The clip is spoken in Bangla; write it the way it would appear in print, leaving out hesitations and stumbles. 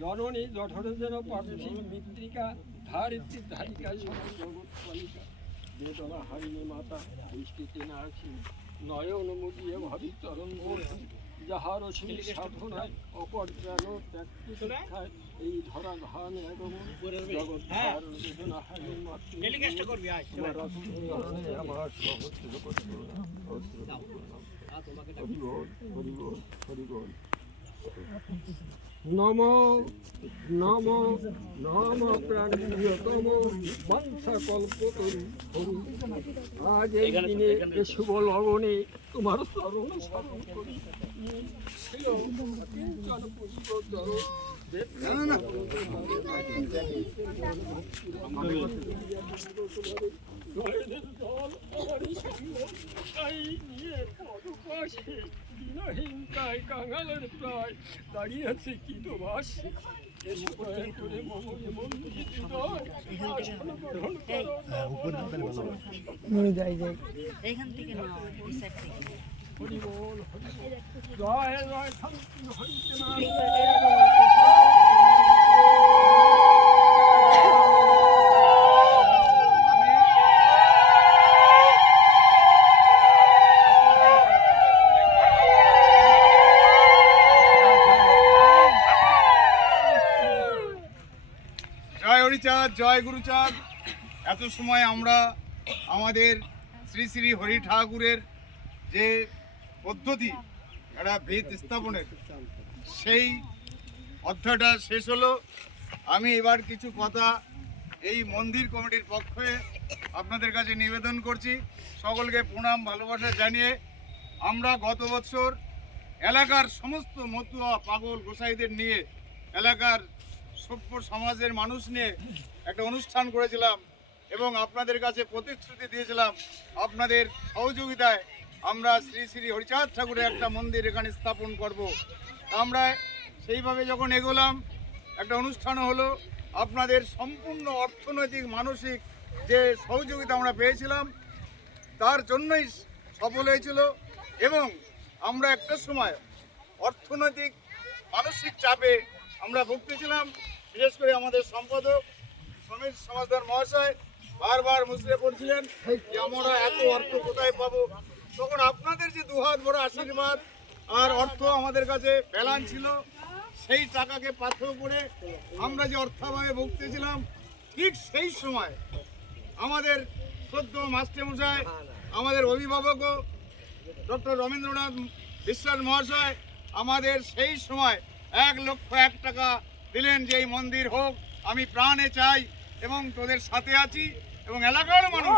জননী জঠরজন পার্থিব মৃত্তিকা ধারিত্রী ধারিকা জগৎ পালিকা বেদনা হারিণী মাতা দৃষ্টিতে নাসি নয়ন মুদিয়ে ভাবি চরণ যাহার অসীম সাধনায় অপরজন ত্যাগী শিক্ষায় এই ধরা ধান আগমন জগৎ বেদনা হারিণী মাতৃ আমার সহস্র হরিবল হরিবল হরিবল নম নম নম প্রাণপ্রিয়তম বংশা কল্পতরু হরি আজ এই দিনে এ শুভ লগনে তোমার চরণ স্মরণ করি কাঙালের প্রায় দাঁড়িয়ে আছে কি তো বাস এখান থেকে জয় জয় হরি জয় হরিচাঁদ, জয় গুরুচাঁদ। এত সময় আমরা আমাদের শ্রী শ্রী হরি ঠাকুরের যে পদ্ধতি একটা ভিত স্থাপনের সেই অধ্যায়টা শেষ হলো। আমি এবার কিছু কথা এই মন্দির কমিটির পক্ষে আপনাদের কাছে নিবেদন করছি। সকলকে প্রণাম ভালোবাসা জানিয়ে আমরা গত বছর এলাকার সমস্ত মতুয়া পাগল গোসাইদের নিয়ে এলাকার সভ্য সমাজের মানুষ নিয়ে একটা অনুষ্ঠান করেছিলাম এবং আপনাদের কাছে প্রতিশ্রুতি দিয়েছিলাম আপনাদের সহযোগিতায় আমরা শ্রী শ্রী হরিচাঁদ ঠাকুরের একটা মন্দির এখানে স্থাপন করব। আমরা সেইভাবে যখন এগোলাম একটা অনুষ্ঠান হলো, আপনাদের সম্পূর্ণ অর্থনৈতিক মানসিক যে সহযোগিতা আমরা পেয়েছিলাম তার জন্যই সফল হয়েছিল এবং আমরা একটা সময় অর্থনৈতিক মানসিক চাপে আমরা ভুগতেছিলাম। বিশেষ করে আমাদের সম্পাদক সমীর সমাজদার মহাশয় বারবার মুচড়ে পড়ছিলেন যে আমরা এত অর্থ কোথায় পাবো। তখন আপনাদের যে দুহাত বড় আশীর্বাদ আর অর্থ আমাদের কাছে প্যালান ছিল, সেই টাকাকে পাথর করে আমরা যে অর্থাভাবে ভুগতেছিলাম, ঠিক সেই সময় আমাদের শ্রদ্ধ মাস্টারমশাই, আমাদের অভিভাবক ডক্টর রবীন্দ্রনাথ বিশ্বাস মহাশয় আমাদের সেই সময় 1,01,000 টাকা দিলেন যে এই মন্দির হোক। আমি প্রাণে চাই এবং তোদের সাথে আছি এবং এলাকার মানুষ